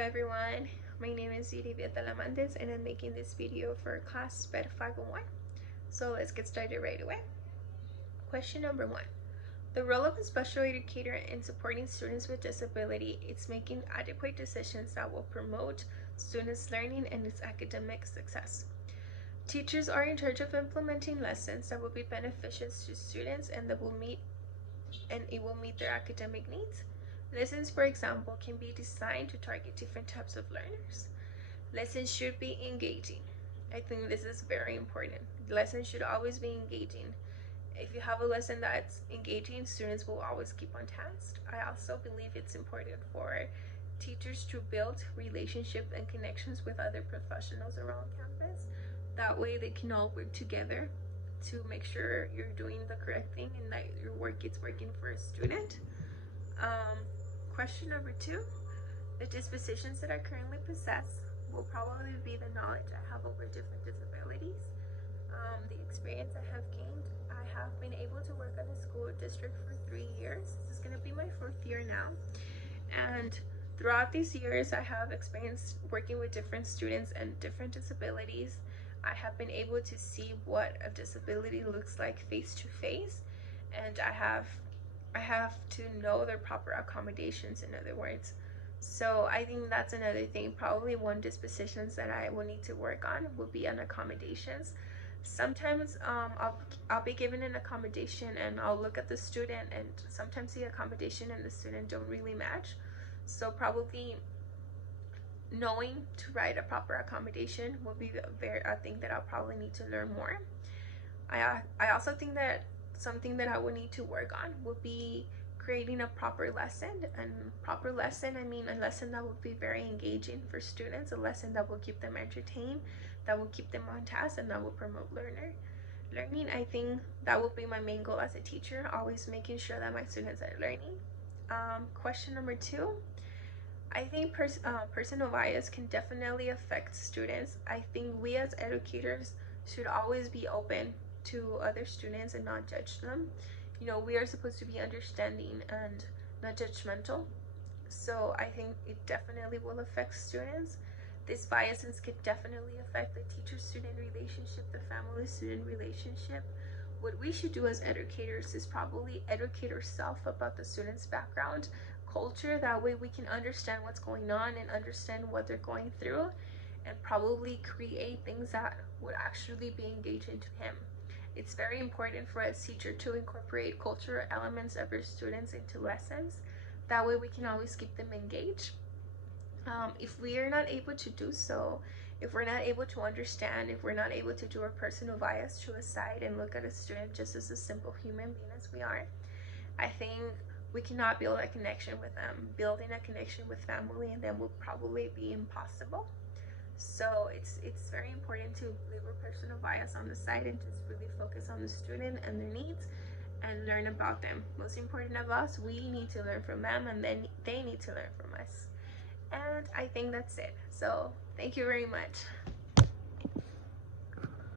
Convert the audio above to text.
everyone, my name is Yurivia Talamantes and I'm making this video for class SPED 501. So let's get started right away. Question number 1. The role of a special educator in supporting students with disability is making adequate decisions that will promote students' learning and its academic success. Teachers are in charge of implementing lessons that will be beneficial to students and it will meet their academic needs. Lessons, for example, can be designed to target different types of learners. Lessons should be engaging. I think this is very important. Lessons should always be engaging. If you have a lesson that's engaging, students will always keep on task. I also believe it's important for teachers to build relationships and connections with other professionals around campus. That way they can all work together to make sure you're doing the correct thing and that your work is working for a student. Question number 2. The dispositions that I currently possess will probably be the knowledge I have over different disabilities, the experience I have gained. I have been able to work on a school district for 3 years. This is going to be my 4th year now. And throughout these years, I have experienced working with different students and different disabilities. I have been able to see what a disability looks like face to face, and I have to know their proper accommodations, in other words. So I think that's another thing. Probably one dispositions that I will need to work on will be on accommodations. Sometimes I'll be given an accommodation and I'll look at the student, and sometimes the accommodation and the student don't really match. So probably knowing to write a proper accommodation will be a thing that I'll probably need to learn more. I also think that something that I would need to work on would be creating a proper lesson. And proper lesson, I mean a lesson that would be very engaging for students, a lesson that will keep them entertained, that will keep them on task, and that will promote learning. I think that will be my main goal as a teacher, always making sure that my students are learning. Question number 2. I think personal bias can definitely affect students. I think we as educators should always be open to other students and not judge them. You know, we are supposed to be understanding and not judgmental. So I think it definitely will affect students. These biases could definitely affect the teacher-student relationship, the family-student relationship. What we should do as educators is probably educate ourselves about the student's background, culture. That way we can understand what's going on and understand what they're going through, and probably create things that would actually be engaging to him. It's very important for a teacher to incorporate cultural elements of our students into lessons. That way we can always keep them engaged. If we are not able to do so, if we're not able to understand, if we're not able to do our personal bias to a side and look at a student just as a simple human being as we are, I think we cannot build a connection with them. Building a connection with family and them will probably be impossible. So it's very important to leave our personal bias on the side and just really focus on the student and their needs and learn about them. Most important of us, we need to learn from them, and then they need to learn from us. And I think that's it. So thank you very much.